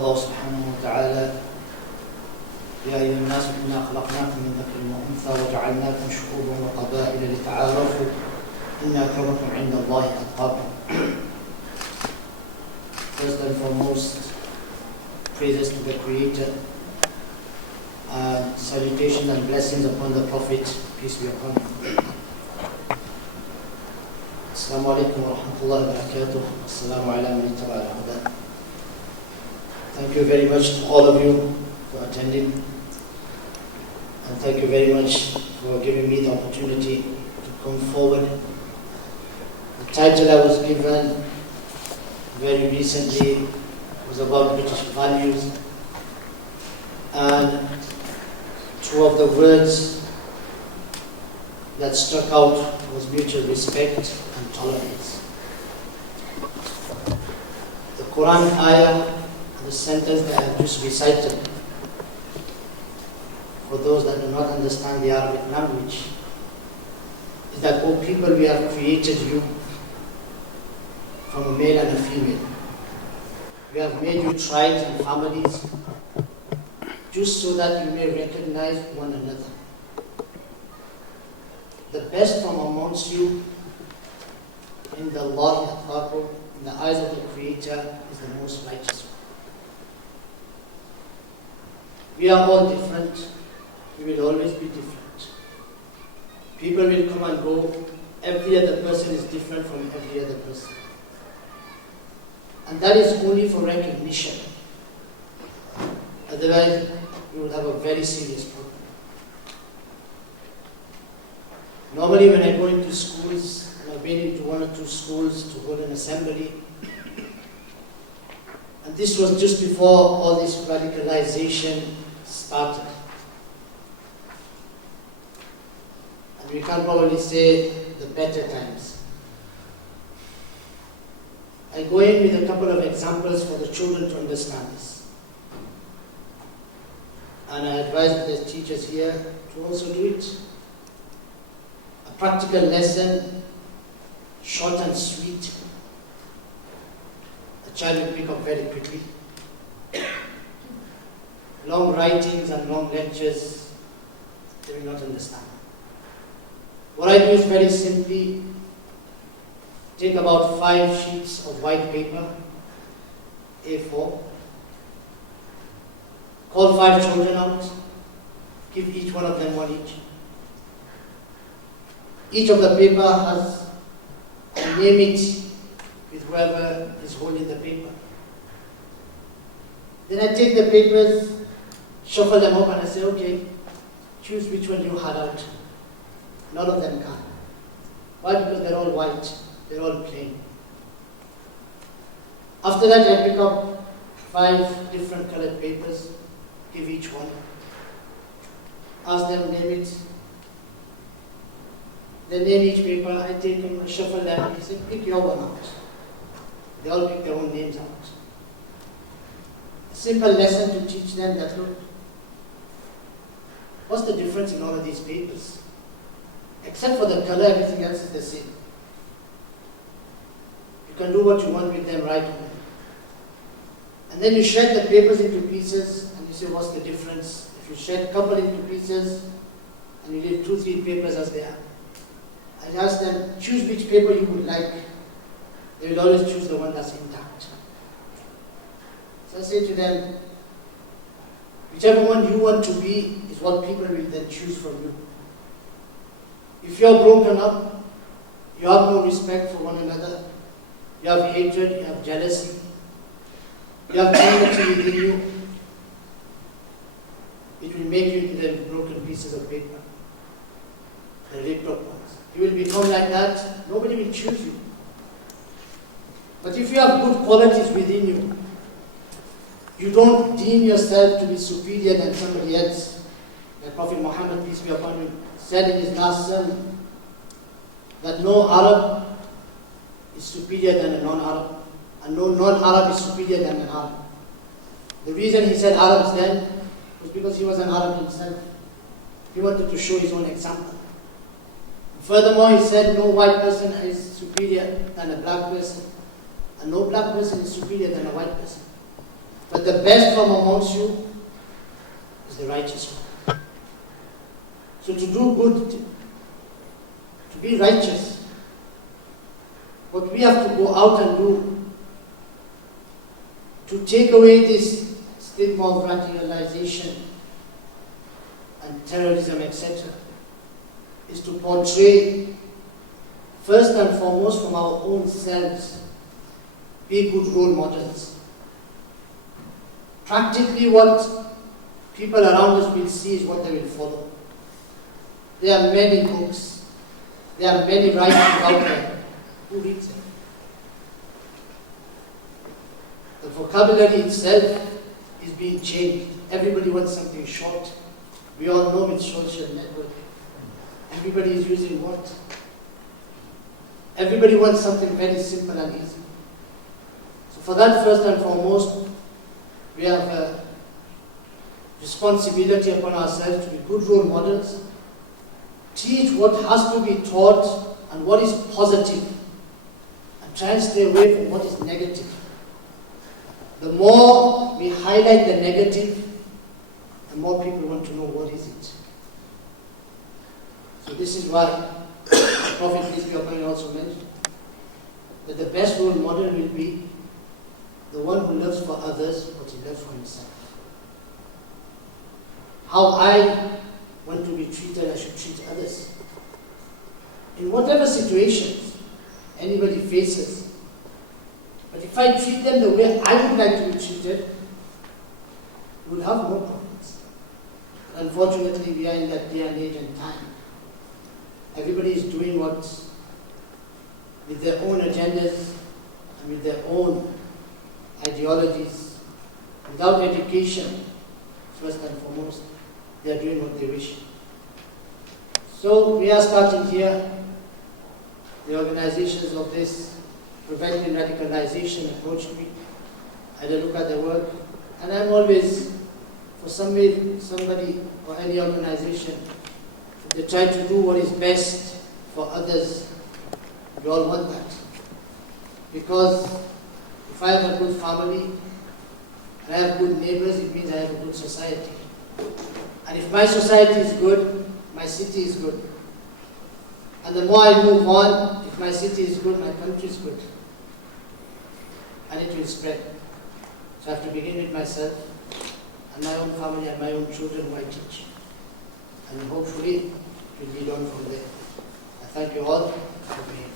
Allah subhanahu wa ta'ala, يا أيها الناس إنا خلقناكم من ذكر وأنثى وجعلناكم شعوبا وقبائل لتعارفوا إن أكرمكم عند الله أتقاكم. First and foremost, praises to the Creator, and salutations and blessings upon the Prophet, peace be upon him. Assalamu alaikum wa rahmatullahi wa barakatuh. Assalamu ala man ittaba al-huda. Thank you very much to all of you for attending, and thank you very much for giving me the opportunity to come forward. The title I was given very recently was about British values, and two of the words that struck out was mutual respect and tolerance. The Quran ayah and the sentence that I have just recited, for those that do not understand the Arabic language, is that, O people, we have created you from a male and a female. We have made you tribes and families just so that you may recognize one another. The best from amongst you in the Allah, in the eyes of the Creator, is the most righteous one. We are all different. We will always be different. People will come and go. Every other person is different from every other person. And that is only for recognition. Otherwise, we would have a very serious problem. Normally when I go into schools, and I've been into one or two schools to hold an assembly, and this was just before all this radicalization started. And we can probably say the better times. I go in with a couple of examples for the children to understand this. And I advise the teachers here to also do it. A practical lesson, short and sweet. The child will pick up very quickly. Long writings and long lectures, they will not understand. What I do is very simply take about 5 sheets of white paper, A4, call 5 children out, give each one of them one each. Each of the paper has a name it with whoever is holding the paper. Then I take the papers, shuffle them up, and I say, okay, choose which one you had out. None of them can. Why? Because they're all white. They're all plain. After that, I pick up 5 different colored papers, give each one. Ask them, name it. They name each paper, I take them, I shuffle them, and I say, pick your one out. They all pick their own names out. A simple lesson to teach them that, look, what's the difference in all of these papers? Except for the color, everything else is the same. You can do what you want with them right away. And then you shred the papers into pieces, and you say, what's the difference? If you shred a couple into pieces, and you leave 2-3 papers as they are, I ask them, choose which paper you would like. They will always choose the one that's intact. So I say to them, whichever one you want to be is what people will then choose from you. If you're broken up, you have no respect for one another, you have hatred, you have jealousy, you have enmity within you, it will make you into them broken pieces of paper, the ripped up ones. You will become like that, nobody will choose you. But if you have good qualities within you, you don't deem yourself to be superior than somebody else. The Prophet Muhammad, peace be upon him, said in his last sermon that no Arab is superior than a non-Arab, and no non-Arab is superior than an Arab. The reason he said Arabs then was because he was an Arab himself. He wanted to show his own example. Furthermore, he said no white person is superior than a black person, and no black person is superior than a white person. But the best from amongst you is the righteous one. So to do good, to be righteous, what we have to go out and do, to take away this stigma of radicalization and terrorism, etc., is to portray, first and foremost from our own selves, be good role models. Practically what people around us will see is what they will follow. There are many books, there are many writings out there. Who reads them? The vocabulary itself is being changed. Everybody wants something short. We all know with social network. Everybody is using what? Everybody wants something very simple and easy. So for that, first and foremost, we have a responsibility upon ourselves to be good role models, teach what has to be taught and what is positive, and try and stay away from what is negative. The more we highlight the negative, the more people want to know what is it. So this is why the Prophet peace be upon him also mentioned that the best role model will be the one who loves for others what he loves for himself. How I want to be treated, I should treat others. In whatever situations anybody faces. But if I treat them the way I would like to be treated, we will have more problems. But unfortunately, we are in that day and age and time. Everybody is doing what, with their own agendas and with their own ideologies, without education, first and foremost, they are doing what they wish. So we are starting here, the organizations of this preventing radicalization approach me. I had a look at the work, and I'm always, for somebody or any organization, they try to do what is best for others. We all want that. Because if I have a good family, and I have good neighbors, it means I have a good society. And if my society is good, my city is good. And the more I move on, if my city is good, my country is good. And it will spread. So I have to begin with myself, and my own family, and my own children who I teach. And hopefully, it will lead on from there. I thank you all for being here.